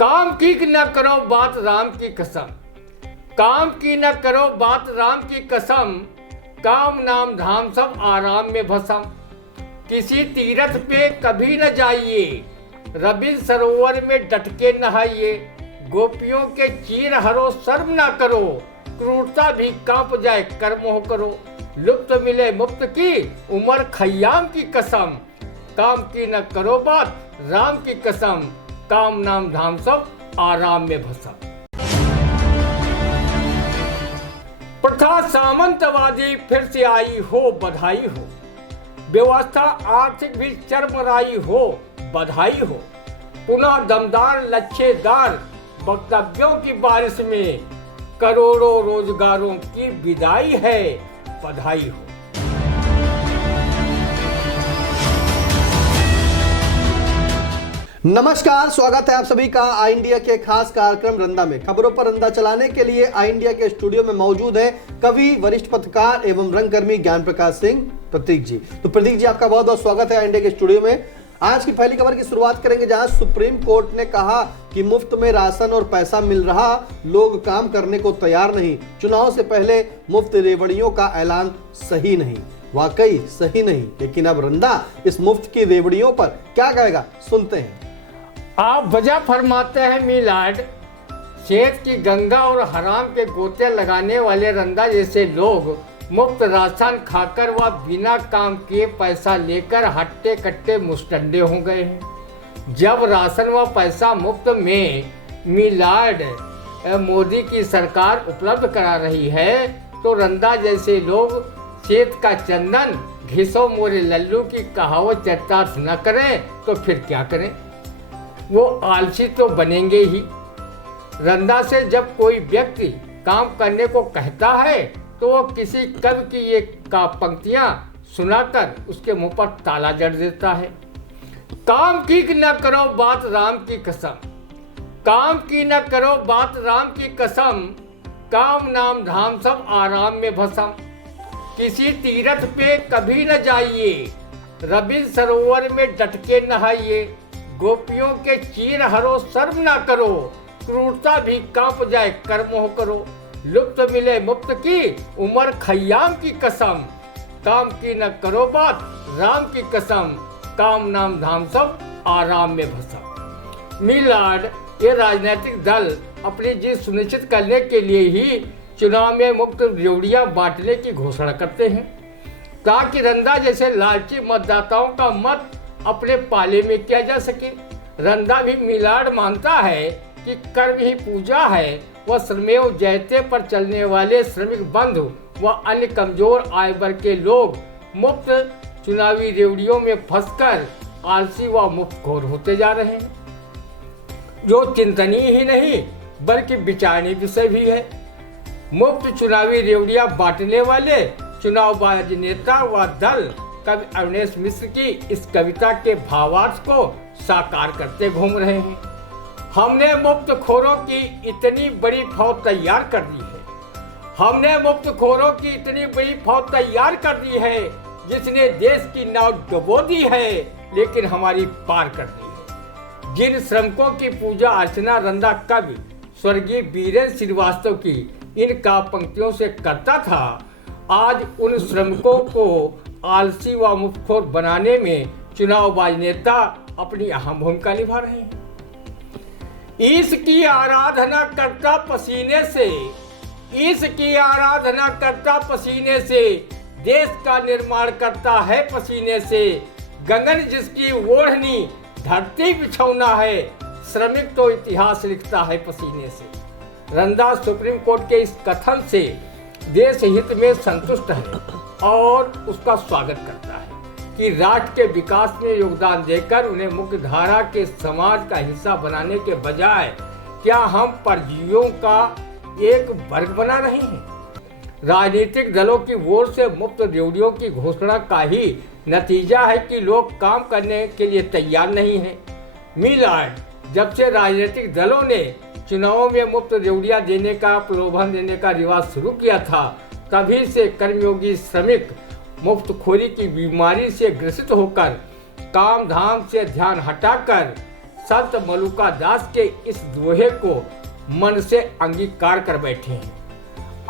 काम की न करो बात राम की कसम, काम की न करो बात राम की कसम, काम नाम धाम सब आराम में भसम। किसी तीरथ पे कभी न जाइए, रबिन सरोवर में डट के नहाइए। गोपियों के चीर हरो शर्म ना करो, क्रूरता भी कांप जाए कर्म करो। लुप्त मिले मुक्त की उमर खयाम की कसम, काम की न करो बात राम की कसम, काम नाम धाम सब आराम में भसम। प्रथा सामंतवादी फिर से आई हो, बधाई हो। व्यवस्था आर्थिक भी चरमराई हो, बधाई हो। पुनः दमदार लच्छेदार वक्तव्यों की बारिश में करोड़ों रोजगारों की विदाई है, बधाई हो। नमस्कार, स्वागत है आप सभी का आई इंडिया के खास कार्यक्रम रंदा में। खबरों पर रंदा चलाने के लिए आई इंडिया के स्टूडियो में मौजूद है कवि, वरिष्ठ पत्रकार एवं रंगकर्मी ज्ञान प्रकाश सिंह प्रतीक जी। तो प्रतीक जी, आपका बहुत बहुत स्वागत है आई इंडिया के स्टूडियो में। आज की पहली खबर की शुरुआत करेंगे जहां सुप्रीम कोर्ट ने कहा कि मुफ्त में राशन और पैसा मिल रहा, लोग काम करने को तैयार नहीं। चुनाव से पहले मुफ्त रेवड़ियों का ऐलान सही नहीं। वाकई सही नहीं, लेकिन अब रंदा इस मुफ्त की रेवड़ियों पर क्या कहेगा, सुनते हैं। आप वजह फरमाते हैं मिलाड, सेहत की गंगा और हराम के गोते लगाने वाले रंदा जैसे लोग मुफ्त राशन खाकर व बिना काम किए पैसा लेकर हट्टे कट्टे मुस्टंडे हो गए हैं। जब राशन व पैसा मुफ्त में मिलाड मोदी की सरकार उपलब्ध करा रही है, तो रंदा जैसे लोग सेहत का चंदन घिसो मोरे लल्लू की कहावत चरितार्थ न करें तो फिर क्या करें। वो आलसी तो बनेंगे ही। रंदा से जब कोई व्यक्ति काम करने को कहता है तो वो किसी कवि की ये का पंक्तियां सुनाकर उसके मुंह पर ताला जड़ देता है। काम की न करो बात राम की कसम, काम की न करो बात राम की कसम, काम नाम धाम सब आराम में भसम। किसी तीरथ पे कभी न जाइए, रबिन सरोवर में डट के नहाइए। गोपियों के चीर हरो शर्म ना करो, क्रूरता भी कांप जाए कर्म करो। लुप्त मिले मुक्त की उमर खयाम की कसम, काम की न करो बात राम की कसम, काम नाम धाम सब आराम में भसम। मिलाड ये राजनीतिक दल अपनी जीत सुनिश्चित करने के लिए ही चुनाव में मुफ्त रेवड़ियां बांटने की घोषणा करते हैं, ताकि रंदा जैसे लालची मतदाताओं का मत अपने पाले में किया जा सके। रंदा भी मिलाड मानता है कि कर्म ही पूजा है। वह श्रमेव जयते पर चलने वाले श्रमिक बंधु व अन्य कमजोर आय वर्ग के लोग मुफ्त चुनावी रेवड़ियों में फंसकर आलसी व मुफ्तखोर होते जा रहे हैं, जो चिंतनीय ही नहीं बल्कि विचारणीय विषय भी है। मुफ्त चुनावी रेवड़ियां बांटने वाले चुनावबाज नेता व दल कवि अवनेश मिश्र की इस कविता के भावार्थ को साकार करते घूम रहे हैं। हमने मुफ्तखोरों की इतनी बड़ी फौज तैयार कर दी है, हमने मुफ्तखोरों की इतनी बड़ी फौज तैयार कर दी है, जिसने देश की नाव डुबो दी है लेकिन हमारी पार कर दी है। जिन श्रमिकों की पूजा अर्चना रंदा कवि स्वर्गीय वीरेंद्र श्रीवास्तव की इन काव्य पंक्तियों से करता था, आज उन श्रमिकों को आलसी व मुफ्तखोर बनाने में चुनावबाज नेता अपनी अहम भूमिका निभा रहे हैं। इसकी आराधना करता पसीने से, इसकी आराधना करता पसीने से, देश का निर्माण करता है पसीने से। गगन जिसकी ओढ़नी धरती बिछौना है, श्रमिक तो इतिहास लिखता है पसीने से। रंदा सुप्रीम कोर्ट के इस कथन से देश हित में संतुष्ट है और उसका स्वागत करता है कि राष्ट्र के विकास में योगदान देकर उन्हें मुख्य धारा के समाज का हिस्सा बनाने के बजाय क्या हम परजीवियों का एक वर्ग बना रहे हैं। राजनीतिक दलों की ओर से मुफ्त रेवड़ियों की घोषणा का ही नतीजा है कि लोग काम करने के लिए तैयार नहीं हैं। मिलाड जब से राजनीतिक दलों ने चुनावों में मुफ्त रेवड़ियां देने का प्रलोभन देने का रिवाज शुरू किया था, तभी से कर्मयोगी श्रमिक मुफ्तखोरी की बीमारी से ग्रसित होकर काम धाम से ध्यान हटाकर संत मलुका दास के इस दोहे को मन से अंगीकार कर बैठे हैं।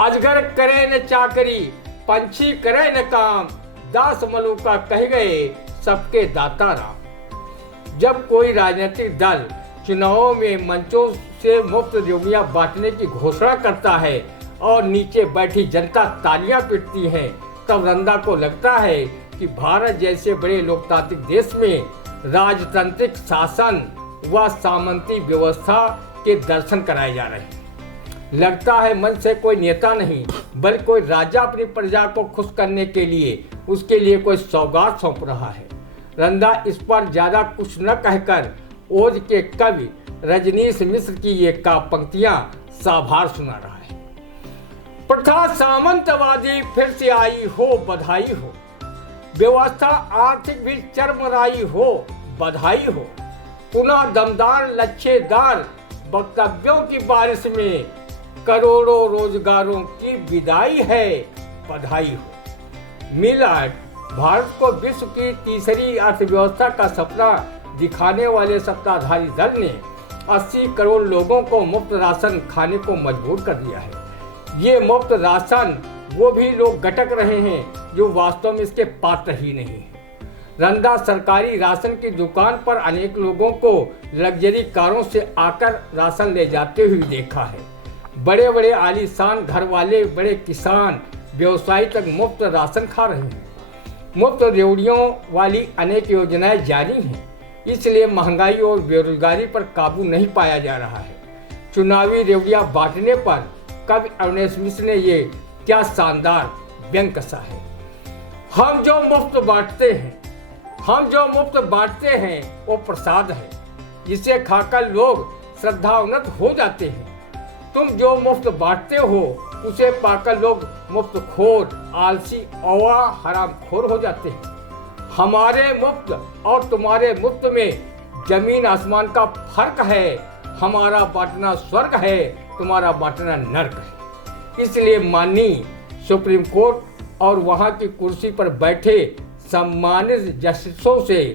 अजगर करे न चाकरी, पंछी करे न काम, दास मलुका कह गए सबके दाता राम। जब कोई राजनीतिक दल चुनावों में मंचों से मुफ्त रेवड़ियां बांटने की घोषणा करता है और नीचे बैठी जनता तालियां पीटती है, तब रंदा को लगता है कि भारत जैसे बड़े लोकतांत्रिक देश में राजतांत्रिक शासन व सामंती व्यवस्था के दर्शन कराए जा रहे हैं। लगता है मन से कोई नेता नहीं बल्कि कोई राजा अपनी प्रजा को खुश करने के लिए उसके लिए कोई सौगात सौंप रहा है। रंदा इस पर ज्यादा कुछ न कहकर ओज के कवि रजनीश मिश्र की ये काव्य पंक्तियां साभार सुना रहा है। प्रथा सामंतवादी फिर से आई हो, बधाई हो। व्यवस्था आर्थिक भी चरमराई हो, बधाई हो। पुनः दमदार लच्छेदार वक्तव्यों की बारिश में करोड़ों रोजगारों की विदाई है, बधाई हो। मिलाड भारत को विश्व की तीसरी अर्थव्यवस्था का सपना दिखाने वाले सत्ताधारी दल ने 80 करोड़ लोगों को मुफ्त राशन खाने को मजबूर कर दिया है। ये मुफ्त राशन वो भी लोग गटक रहे हैं जो वास्तव में इसके पात्र ही नहीं है। रंदा सरकारी राशन की दुकान पर अनेक लोगों को लग्जरी कारों से आकर राशन ले जाते हुए देखा है। बड़े बड़े आलीशान घर वाले, बड़े किसान, व्यवसायी तक मुफ्त राशन खा रहे हैं। मुफ्त रेवड़ियों वाली अनेक योजनाएं जारी हैं, इसलिए महंगाई और बेरोजगारी पर काबू नहीं पाया जा रहा है। चुनावी रेवड़ियां बांटने पर कवि अवनेश मिश्र ने ये क्या शानदार व्यंग कसा है। हम जो मुफ्त बांटते हैं वो प्रसाद है, जिसे खाकर लोग श्रद्धान्वित हो जाते हैं। तुम जो मुफ्त बांटते हो उसे पाकर लोग मुफ्तखोर, आलसी और हरामखोर हो जाते हैं। हमारे मुफ्त और तुम्हारे मुफ्त में जमीन आसमान का फर्क है। हमारा बांटना स्वर्ग है, तुम्हारा बांटना नर्क है। इसलिए माननीय सुप्रीम कोर्ट और वहां की कुर्सी पर बैठे सम्मानित जस्टिसों से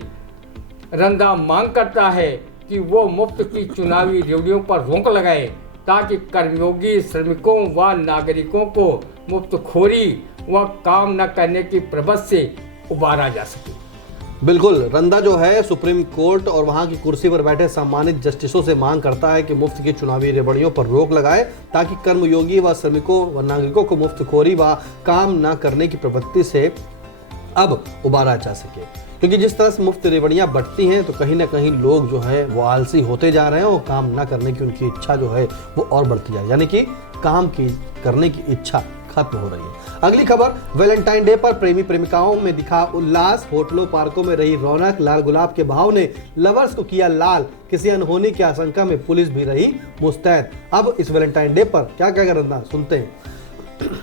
रंदा मांग करता है कि वो मुफ्त की चुनावी रेवड़ियों पर रोक लगाए, ताकि कर्मयोगी श्रमिकों व नागरिकों को मुफ्तखोरी व काम न करने की प्रवृत्ति से उबारा जा सके। बिल्कुल, रंदा जो है सुप्रीम कोर्ट और वहां की कुर्सी पर बैठे सम्मानित जस्टिसों से मांग करता है कि मुफ्त की चुनावी रेवड़ियों पर रोक लगाए, ताकि कर्मयोगी व श्रमिकों व नागरिकों को मुफ्तखोरी व काम न करने की प्रवृत्ति से अब उबारा जा सके। क्योंकि जिस तरह से मुफ्त रेवड़ियां बढ़ती हैं तो कहीं ना कहीं लोग जो है वो आलसी होते जा रहे हैं और काम ना करने की उनकी इच्छा जो है वो और बढ़ती जा रही है, यानी कि काम की करने की इच्छा खत्म हो रही है। अगली खबर, वैलेंटाइन डे पर प्रेमी प्रेमिकाओं में दिखा उल्लास, होटलों पार्कों में रही रौनक, लाल गुलाब के भाव ने लवर्स को किया लाल, किसी अनहोनी की आशंका में पुलिस भी रही मुस्तैद। अब इस वैलेंटाइन डे पर क्या क्या करना, सुनते हैं।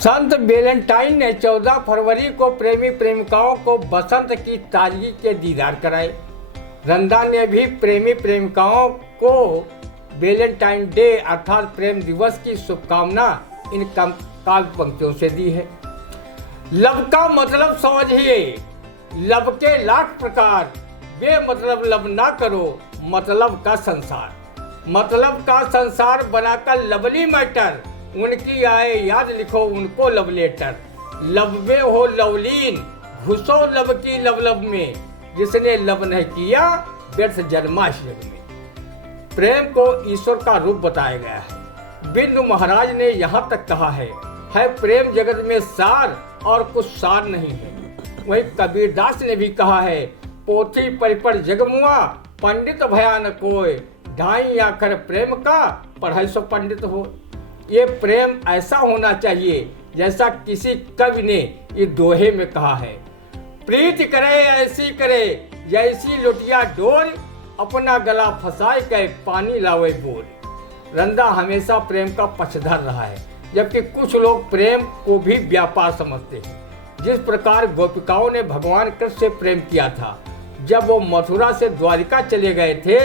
संत वैलेंटाइन ने 14 फरवरी को प्रेमी प्रेमिकाओं को बसंत की ताजगी के दीदार कराए। रंदा ने भी प्रेमी प्रेमिकाओं को वैलेंटाइन डे अर्थात प्रेम दिवस की शुभकामना इन काव्य पंक्तियों से दी है। लब का मतलब समझिए, लब के लाख प्रकार, बेमतलब लब ना करो, मतलब का संसार। मतलब का संसार बनाकर लवली मैटर, उनकी आए याद लिखो उनको लव लेटर। लब में हो लवलीन, घुसो लब की लवलब में, जिसने लब नहीं किया व्यर्थ जन्मा इस जग में। प्रेम को ईश्वर का रूप बताया गया है। बिंदु महाराज ने यहाँ तक कहा है प्रेम जगत में सार और कुछ सार नहीं है। वही कबीरदास ने भी कहा है, पोथी परिपर जगमुआ, पंडित भयान कोय, ढाई आखर प्रेम का, पढ़ाई सो पंडित हो। ये प्रेम ऐसा होना चाहिए जैसा किसी कवि ने ये दोहे में कहा है, प्रीति करे ऐसी करे जैसी लुटिया डोर, अपना गला फंसाए के पानी लावे बोल। रंदा हमेशा प्रेम का पक्षधर रहा है, जबकि कुछ लोग प्रेम को भी व्यापार समझते हैं। जिस प्रकार गोपिकाओं ने भगवान कृष्ण से प्रेम किया था, जब वो मथुरा से द्वारिका चले गए थे,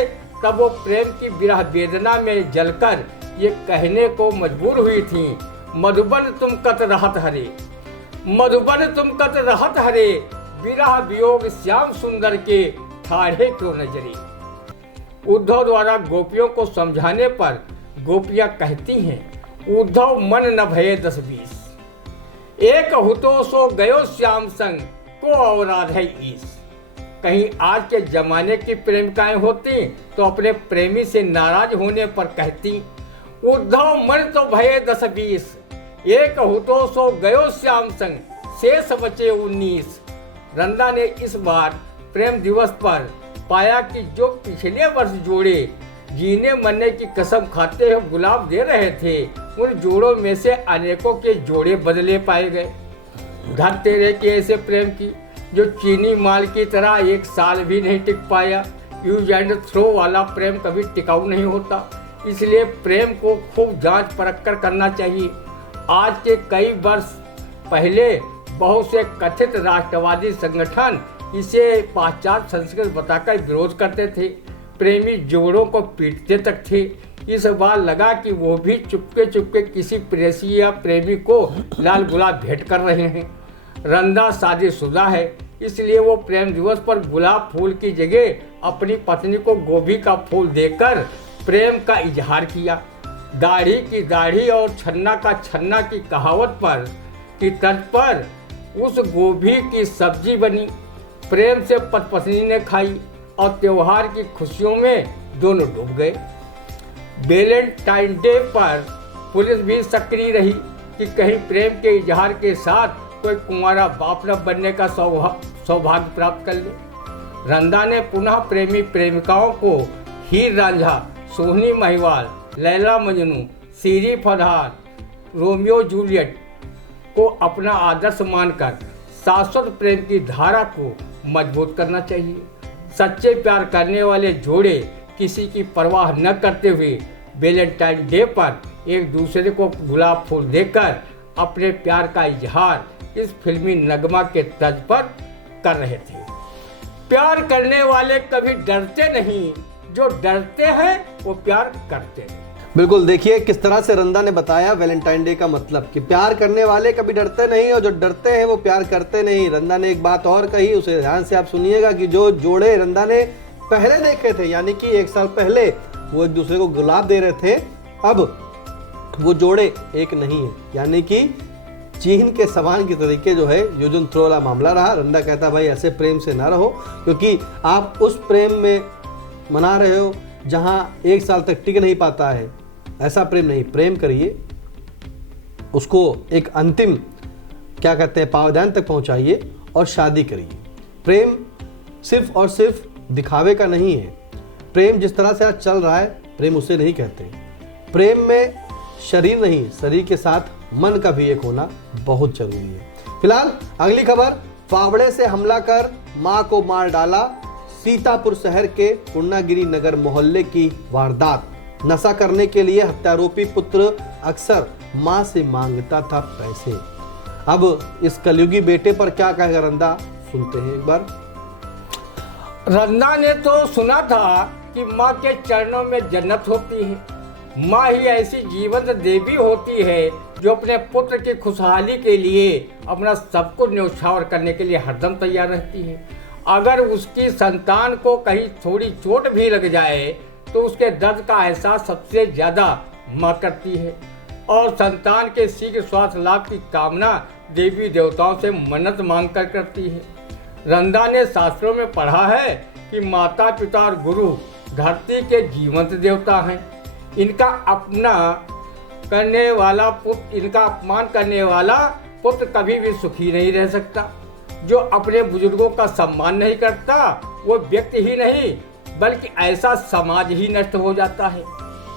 तब वो प्रेम की विरह वेदना में जलकर ये कहने को मजबूर हुई थी, मधुबन तुम कत रहत हरे, मधुबन तुम कत रहत हरे, विरह वियोग श्याम सुंदर के ठाढ़े क्यों नजरे। उद्धव द्वारा गोपियों को समझाने पर गोपियां कहती हैं, उद्धव मन न भये 10-20, एक हुतो सो गयो श्याम संग को अवराध है ईस। कहीं आज के जमाने की प्रेमिकाएं होती तो अपने प्रेमी से नाराज होने पर कहती, उद्धव मन तो भये 10-20, एक हुतो सो गयो श्याम संग शेष बचे 19। रंदा ने इस बार प्रेम दिवस पर पाया कि जो पिछले वर्ष जोड़े जीने मरने की कसम खाते हुए गुलाब दे रहे थे, उन जोड़ों में से अनेकों के जोड़े बदले पाए गए। धन तेरे के ऐसे प्रेम की जो चीनी माल की तरह 1 साल भी नहीं टिक पाया। यूज एंड थ्रो वाला प्रेम कभी टिकाऊ नहीं होता, इसलिए प्रेम को खूब जांच परख कर करना चाहिए। आज के कई वर्ष पहले बहुत से कथित राष्ट्रवादी संगठन इसे पाश्चात्य संस्कृति बताकर विरोध करते थे, प्रेमी जोड़ों को पीटते तक थे। इस बार लगा कि वो भी चुपके चुपके किसी प्रेसी या प्रेमी को लाल गुलाब भेंट कर रहे हैं। रंदा शादीशुदा है, इसलिए वो प्रेम दिवस पर गुलाब फूल की जगह अपनी पत्नी को गोभी का फूल देकर प्रेम का इजहार किया। दाढ़ी की दाढ़ी और छन्ना का छन्ना की कहावत पर की तर्ज पर उस गोभी की सब्जी बनी, प्रेम से पत्नी ने खाई और त्योहार की खुशियों में दोनों डूब गए। वैलेंटाइन डे पर पुलिस भी सक्रिय रही कि कहीं प्रेम के इजहार के साथ कोई कुंवारा बाप न बनने का सौभाग्य प्राप्त कर ले। रंदा ने पुनः प्रेमी प्रेमिकाओं को हीर रांझा, सोहनी महिवाल, लैला मजनू, सीरी फरहान, रोमियो जूलियट को अपना आदर्श मानकर शाश्वत प्रेम की धारा को मजबूत करना चाहिए। सच्चे प्यार करने वाले जोड़े किसी की परवाह न करते हुए वैलेंटाइन डे पर एक दूसरे को गुलाब फूल देकर अपने प्यार का इजहार इस फिल्मी नगमा के तर्ज पर कर रहे थे। प्यार करने वाले कभी डरते नहीं, जो डरते हैं वो प्यार करते नहीं। बिल्कुल, देखिए किस तरह से रंदा ने बताया वैलेंटाइन डे का मतलब कि प्यार करने वाले कभी डरते नहीं और जो डरते हैं वो प्यार करते नहीं। रंदा ने एक बात और कही, उसे ध्यान से आप सुनिएगा कि जो जोड़े रंदा ने पहले देखे थे, यानी कि 1 साल पहले वो एक दूसरे को गुलाब दे रहे थे, अब वो जोड़े एक नहीं है, यानी कि चीन के सामान की तरीके जो है यूज एंड थ्रो वाला मामला रहा। रंदा कहता भाई ऐसे प्रेम से ना रहो, क्योंकि आप उस प्रेम में मना रहे हो जहां 1 साल तक टिक नहीं पाता है। ऐसा प्रेम नहीं, प्रेम करिए, उसको एक अंतिम क्या कहते हैं पावदान तक पहुंचाइए और शादी करिए। प्रेम सिर्फ और सिर्फ दिखावे का नहीं है। प्रेम जिस तरह से आज चल रहा है, प्रेम उसे नहीं कहते। प्रेम में शरीर नहीं, शरीर के साथ मन का भी एक होना बहुत जरूरी है। फिलहाल अगली खबर, फावड़े से हमला कर मां को मार डाला, सीतापुर शहर के पूर्णागिरी नगर मोहल्ले की वारदात। नशा करने के लिए हत्यारोपी पुत्र अक्सर मां से मांगता था पैसे। अब इस कलयुगी बेटे पर क्या कहेगा रंदा, सुनते हैं एक बार। रंदा ने तो सुना था कि माँ के चरणों में जन्नत होती है। माँ ही ऐसी जीवंत देवी होती है जो अपने पुत्र की खुशहाली के लिए अपना सब कुछ न्यौछावर करने के लिए हरदम तैयार रहती है। अगर उसकी संतान को कहीं थोड़ी चोट भी लग जाए तो उसके दर्द का एहसास सबसे ज़्यादा माँ करती है और संतान के शीघ्र स्वास्थ्य लाभ की कामना देवी देवताओं से मन्नत मांग कर करती है। रंदा ने शास्त्रों में पढ़ा है कि माता पिता और गुरु धरती के जीवंत देवता हैं। इनका अपमान करने वाला पुत्र कभी भी सुखी नहीं रह सकता। जो अपने बुजुर्गों का सम्मान नहीं करता वो व्यक्ति ही नहीं बल्कि ऐसा समाज ही नष्ट हो जाता है।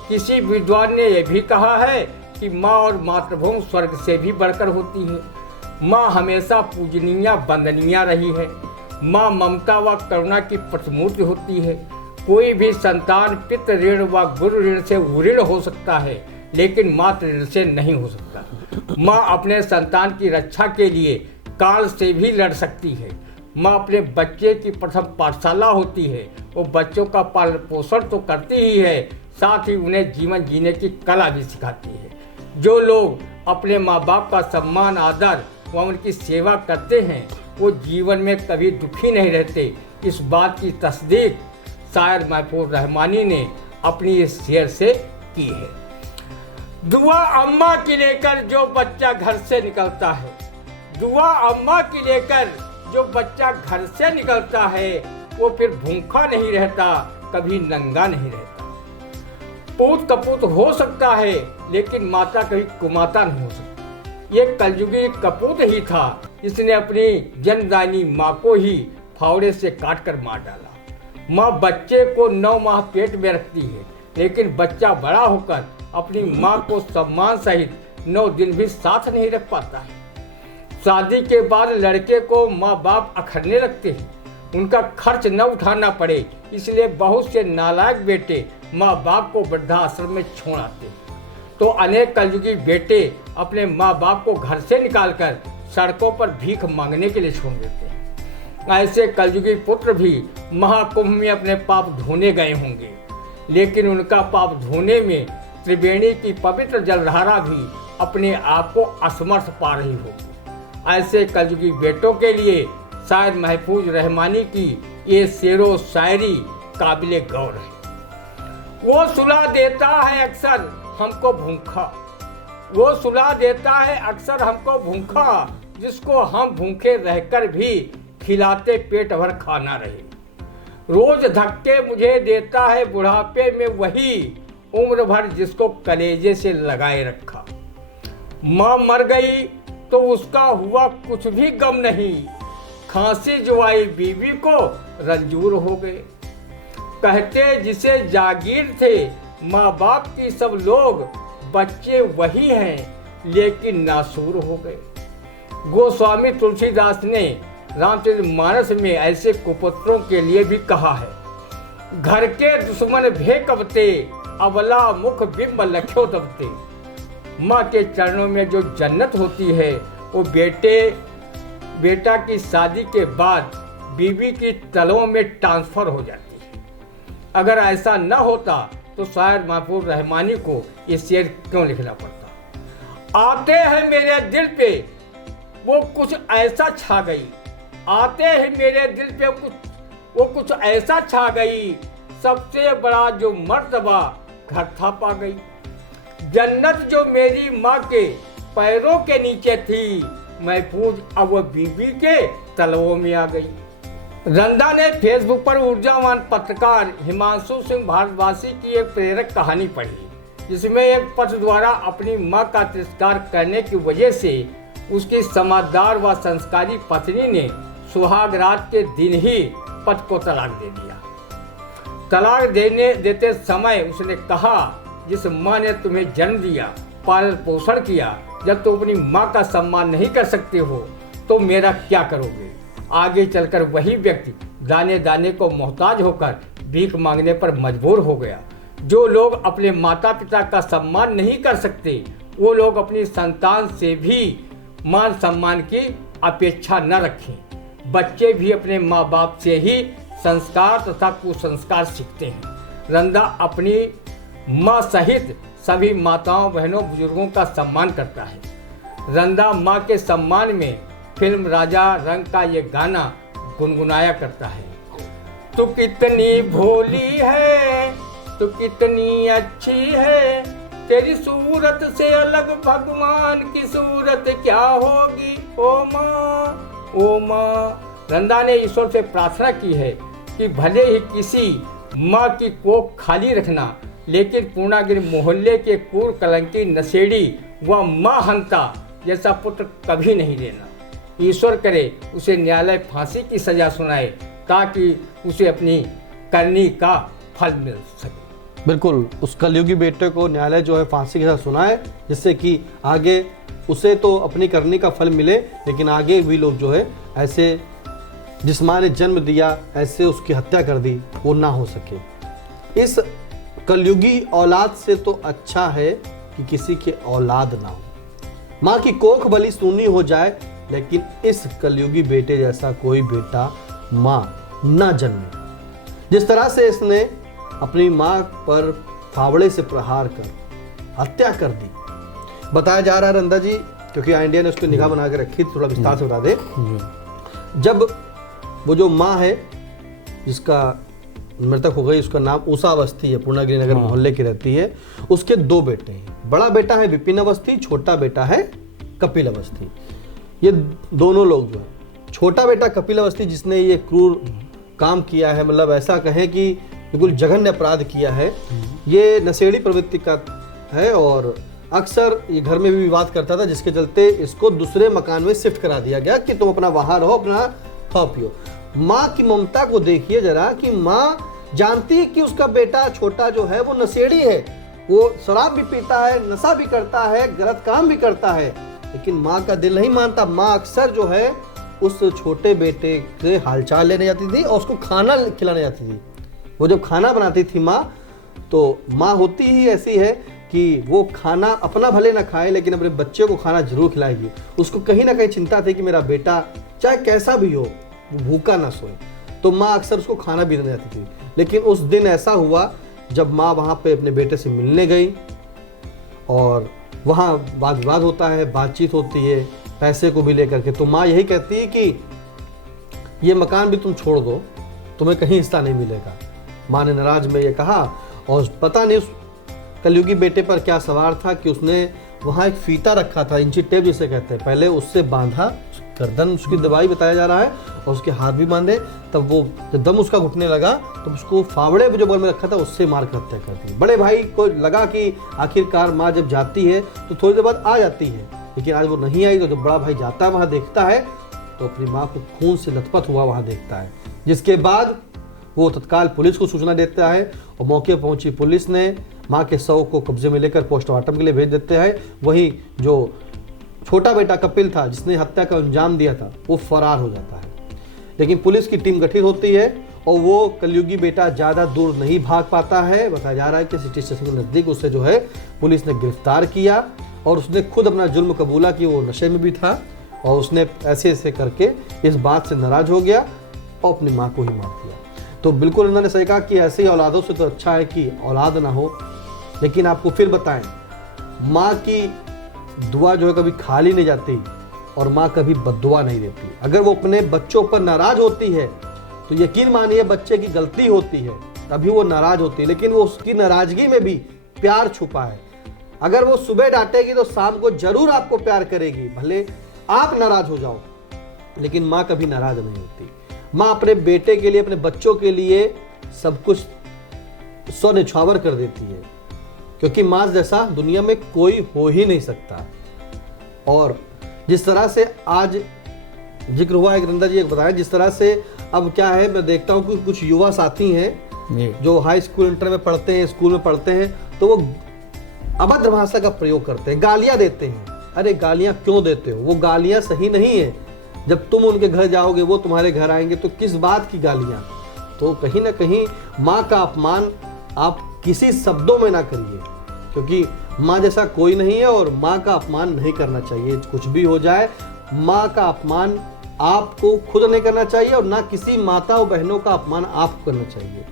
किसी विद्वान ने यह भी कहा है कि माँ और मातृभूमि स्वर्ग से भी बढ़कर होती है। माँ हमेशा पूजनीय वंदनीय रही है। माँ ममता व करुणा की प्रतिमूर्ति होती है। कोई भी संतान पितृ ऋण व गुरु ऋण से उऋण हो सकता है, लेकिन मातृ ऋण से नहीं हो सकता। माँ अपने संतान की रक्षा के लिए काल से भी लड़ सकती है। माँ अपने बच्चे की प्रथम पाठशाला होती है। वो बच्चों का पालन पोषण तो करती ही है, साथ ही उन्हें जीवन जीने की कला भी सिखाती है। जो लोग अपने माँ बाप का सम्मान आदर व उनकी सेवा करते हैं वो जीवन में कभी दुखी नहीं रहते। इस बात की तस्दीक शायर महफूज रहमानी ने अपनी इस शेर से की है। दुआ अम्मा की लेकर जो बच्चा घर से निकलता है, दुआ अम्मा की लेकर जो बच्चा घर से निकलता है, वो फिर भूखा नहीं रहता, कभी नंगा नहीं रहता। पूत कपूत हो सकता है, लेकिन माता कभी कुमाता नहीं हो सकती। ये कलयुगी कपूत ही था, इसने अपनी जन्मदायिनी माँ को ही फावड़े से काट कर मार डाला। माँ बच्चे को 9 माह पेट में रखती है, लेकिन बच्चा बड़ा होकर अपनी माँ को सम्मान सहित 9 दिन भी साथ नहीं रख पाता है। शादी के बाद लड़के को माँ बाप अखरने लगते हैं, उनका खर्च न उठाना पड़े, इसलिए बहुत से नालायक बेटे माँ बाप को वृद्धाश्रम में छोड़ आते हैं। तो अनेक कलयुगी बेटे अपने माँ बाप को घर से निकालकर सड़कों पर भीख मांगने के लिए छोड़ देते हैं। ऐसे कलयुगी पुत्र भी महाकुंभ में अपने पाप धोने गए होंगे, लेकिन उनका पाप धोने में त्रिवेणी की पवित्र जलधारा भी अपने आप को असमर्थ पा रही होगी। ऐसे कलयुगी बेटों के लिए शायद महफूज रहमानी की ये शेरो शायरी काबिले गौर है। वो सुला देता है अक्सर हमको भूखा, वो सुला देता है अक्सर हमको भूखा, जिसको हम भूखे रहकर भी खिलाते पेट भर खाना रहे। रोज धक्के मुझे देता है बुढ़ापे में वही, उम्र भर जिसको कलेजे से लगाए रखा। माँ मर गई तो उसका हुआ कुछ भी गम नहीं, खांसी जो आई बीवी को रंजूर हो गए। कहते जिसे जागीर थे माँ बाप की सब लोग, बच्चे वही हैं लेकिन नासूर हो गए। गोस्वामी तुलसीदास ने रामचरितमानस में ऐसे कुपुत्रों के लिए भी कहा है, घर के दुश्मन भेकबते, अबला मुख बिंब लख्यो दबते। माँ के चरणों में जो जन्नत होती है, वो बेटा की शादी के बाद बीवी की तलों में ट्रांसफर हो जाती है। अगर ऐसा न होता तो शायर महफूज रहमानी को ये शेर क्यों लिखना पड़ता। आते हैं मेरे दिल पे वो कुछ ऐसा छा गई, आते हैं मेरे दिल पे वो कुछ ऐसा छा गई, सबसे बड़ा जो मर्तबा घर था पा गई। जन्नत जो मेरी माँ के पैरों के नीचे थी, महफूज अब वो बीवी के तलवों में आ गई। रंदा ने फेसबुक पर ऊर्जावान पत्रकार हिमांशु सिंह भारतवासी की एक प्रेरक कहानी पढ़ी, जिसमें एक पति द्वारा अपनी मां का तिरस्कार करने की वजह से उसकी समझदार व संस्कारी पत्नी ने सुहाग रात के दिन ही पति को तलाक दे दिया। तलाक देते समय उसने कहा, जिस माँ ने तुम्हें जन्म दिया, पालन पोषण किया, जब तुम अपनी माँ का सम्मान नहीं कर सकते हो तो मेरा क्या करोगे। आगे चलकर वही व्यक्ति दाने दाने को मोहताज होकर भीख मांगने पर मजबूर हो गया। जो लोग अपने माता पिता का सम्मान नहीं कर सकते, वो लोग अपनी संतान से भी मान सम्मान की अपेक्षा न रखें। बच्चे भी अपने माँ बाप से ही संस्कार तथा कुसंस्कार सीखते हैं। रंदा अपनी माँ सहित सभी माताओं बहनों बुजुर्गों का सम्मान करता है। रंदा माँ के सम्मान में फिल्म राजा रंग का ये गाना गुनगुनाया करता है। तू कितनी भोली है, तू कितनी अच्छी है, तेरी सूरत से अलग भगवान की सूरत क्या होगी ओ माँ ओ माँ। रंदा ने ईश्वर से प्रार्थना की है कि भले ही किसी माँ की कोख खाली रखना, लेकिन पूर्णागिरी मोहल्ले के कूड़ कलंकी नशेड़ी व माँ हंता जैसा पुत्र कभी नहीं देना। ईश्वर करे उसे न्यायालय फांसी की सजा सुनाए, ताकि उसे अपनी करनी का फल मिल सके। बिल्कुल, उस कलयुगी बेटे को न्यायालय जो है फांसी के साथ सुनाए, जिससे कि आगे उसे तो अपनी करनी का फल मिले, लेकिन आगे भी लोग जो है ऐसे जिस माँ ने जन्म दिया ऐसे उसकी हत्या कर दी, वो ना हो सके। इस कलयुगी औलाद से तो अच्छा है कि किसी के औलाद ना हो। माँ की कोख भली सूनी हो जाए, लेकिन इस कलयुगी बेटे जैसा कोई बेटा माँ ना जन्मे। जिस तरह से इसने अपनी माँ पर फावड़े से प्रहार कर हत्या कर दी, बताया जा रहा है रंदा जी, क्योंकि इंडिया ने उसको निगाह बना के रखी, थोड़ा विस्तार से बता दे। जब वो जो माँ है जिसका मृतक हो गई, उसका नाम उषा अवस्थी है, पूर्णागिरी नगर मोहल्ले की रहती है। उसके 2 बेटे हैं, बड़ा बेटा है विपिन अवस्थी, छोटा बेटा है कपिल अवस्थी। ये दोनों लोग जो है, छोटा बेटा कपिल अवस्थी जिसने ये क्रूर काम किया है, मतलब ऐसा कहें कि बिल्कुल जघन्य अपराध किया है, ये नशेड़ी प्रवृत्ति का है और अक्सर ये घर में भी विवाद करता था, जिसके चलते इसको दूसरे मकान में शिफ्ट करा दिया गया कि तुम अपना वहां रहो, अपना खाओ पियो। माँ की ममता को देखिए जरा कि माँ जानती है कि उसका बेटा छोटा जो है वो नशेड़ी है, वो शराब भी पीता है, नशा भी करता है, गलत काम भी करता है, लेकिन माँ का दिल नहीं मानता। माँ अक्सर जो है उस छोटे बेटे के हालचाल लेने जाती थी और उसको खाना खिलाने जाती थी। वो जब खाना बनाती थी माँ, तो माँ होती ही ऐसी है कि वो खाना अपना भले ना खाए लेकिन अपने बच्चे को खाना जरूर खिलाएगी। उसको कहीं ना कहीं चिंता थी कि मेरा बेटा चाहे कैसा भी हो वो भूखा ना सोए, तो माँ अक्सर उसको खाना भी देने जाती थी। लेकिन उस दिन ऐसा हुआ जब माँ वहाँ पे अपने बेटे से मिलने गई और वहाँ वाद विवाद होता है, बातचीत होती है पैसे को भी लेकर के। तो माँ यही कहती है कि ये मकान भी तुम छोड़ दो, तुम्हें कहीं हिस्सा नहीं मिलेगा। माँ ने नाराज में ये कहा और पता नहीं उस कलयुगी बेटे पर क्या सवार था कि उसने वहाँ एक फीता रखा था, इंची टेप जिसे कहते हैं, पहले उससे बांधा, गर्दन उसकी दवाई बताया जा रहा है और उसके हाथ भी बांधे। तब वो जब दम उसका घुटने लगा तो उसको फावड़े जो बगल में रखा था उससे मार कर हत्या कर दी। बड़े भाई को लगा कि आखिरकार माँ जब जाती है तो थोड़ी देर बाद आ जाती है, लेकिन आज वो नहीं आई। तो जब बड़ा भाई जाता है वहाँ देखता है तो अपनी माँ को खून से लथपथ हुआ वहाँ देखता है, जिसके बाद वो तत्काल पुलिस को सूचना देता है और मौके पर पहुंची पुलिस ने माँ के शव को कब्जे में लेकर पोस्टमार्टम के लिए भेज देते हैं। वहीं जो छोटा बेटा कपिल था जिसने हत्या का अंजाम दिया था वो फरार हो जाता है। लेकिन पुलिस की टीम गठित होती है और वो कलयुगी बेटा ज़्यादा दूर नहीं भाग पाता है। बताया जा रहा है कि सिटी स्टेशन के नज़दीक उसे जो है पुलिस ने गिरफ्तार किया और उसने खुद अपना जुर्म कबूला कि वो नशे में भी था और उसने ऐसे ऐसे करके इस बात से नाराज हो गया और अपनी माँ को ही मार दिया। तो बिल्कुल उन्होंने सही कहा कि ऐसी औलादों से तो अच्छा है कि औलाद ना हो। लेकिन आपको फिर बताएं, माँ की दुआ जो है कभी खाली नहीं जाती और माँ कभी बद्दुआ नहीं देती। अगर वो अपने बच्चों पर नाराज होती है तो यकीन मानिए बच्चे की गलती होती है तभी वो नाराज होती है, लेकिन वो उसकी नाराजगी में भी प्यार छुपा है। अगर वो सुबह डांटेगी तो शाम को जरूर आपको प्यार करेगी, भले आप नाराज हो जाओ, लेकिन माँ कभी नाराज नहीं होती। माँ अपने बेटे के लिए, अपने बच्चों के लिए सब कुछ स्व निछावर कर देती है, क्योंकि माँ जैसा दुनिया में कोई हो ही नहीं सकता। और जिस तरह से आज जिक्र हुआ है, रंदा जी एक बताया, जिस तरह से अब क्या है, मैं देखता हूँ कि कुछ युवा साथी हैं जो हाई स्कूल इंटर में पढ़ते हैं, स्कूल में पढ़ते हैं, तो वो अभद्र भाषा का प्रयोग करते हैं, गालियाँ देते हैं। अरे गालियाँ क्यों देते हो? वो गालियाँ सही नहीं है। जब तुम उनके घर जाओगे, वो तुम्हारे घर आएंगे, तो किस बात की गालियाँ? तो कहीं ना कहीं माँ का अपमान आप किसी शब्दों में ना करिए, क्योंकि माँ जैसा कोई नहीं है और माँ का अपमान नहीं करना चाहिए। कुछ भी हो जाए, माँ का अपमान आपको खुद नहीं करना चाहिए और ना किसी माता और बहनों का अपमान आपको करना चाहिए,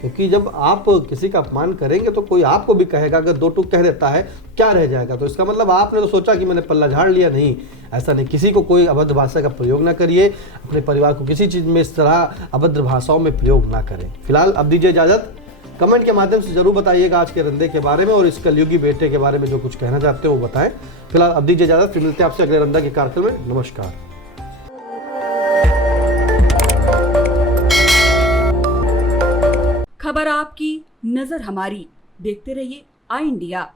क्योंकि जब आप किसी का अपमान करेंगे तो कोई आपको भी कहेगा। अगर दो टूक कह देता है क्या रह जाएगा? तो इसका मतलब आपने तो सोचा कि मैंने पल्ला झाड़ लिया। नहीं, ऐसा नहीं। किसी को कोई अभद्र भाषा का प्रयोग ना करिए, अपने परिवार को किसी चीज़ में इस तरह अभद्र भाषाओं में प्रयोग ना करें। फिलहाल अब दीजिए इजाज़त। कमेंट के माध्यम से जरूर बताइएगा आज के रंदे के बारे में और इस कलयुगी बेटे के बारे में जो कुछ कहना चाहते हो वो बताएं। फिलहाल अब दीजिए इजाज़त, फिर मिलते हैं आपसे अगले रंदा के कार्यक्रम में। नमस्कार। खबर आपकी, नजर हमारी। देखते रहिए आई इंडिया।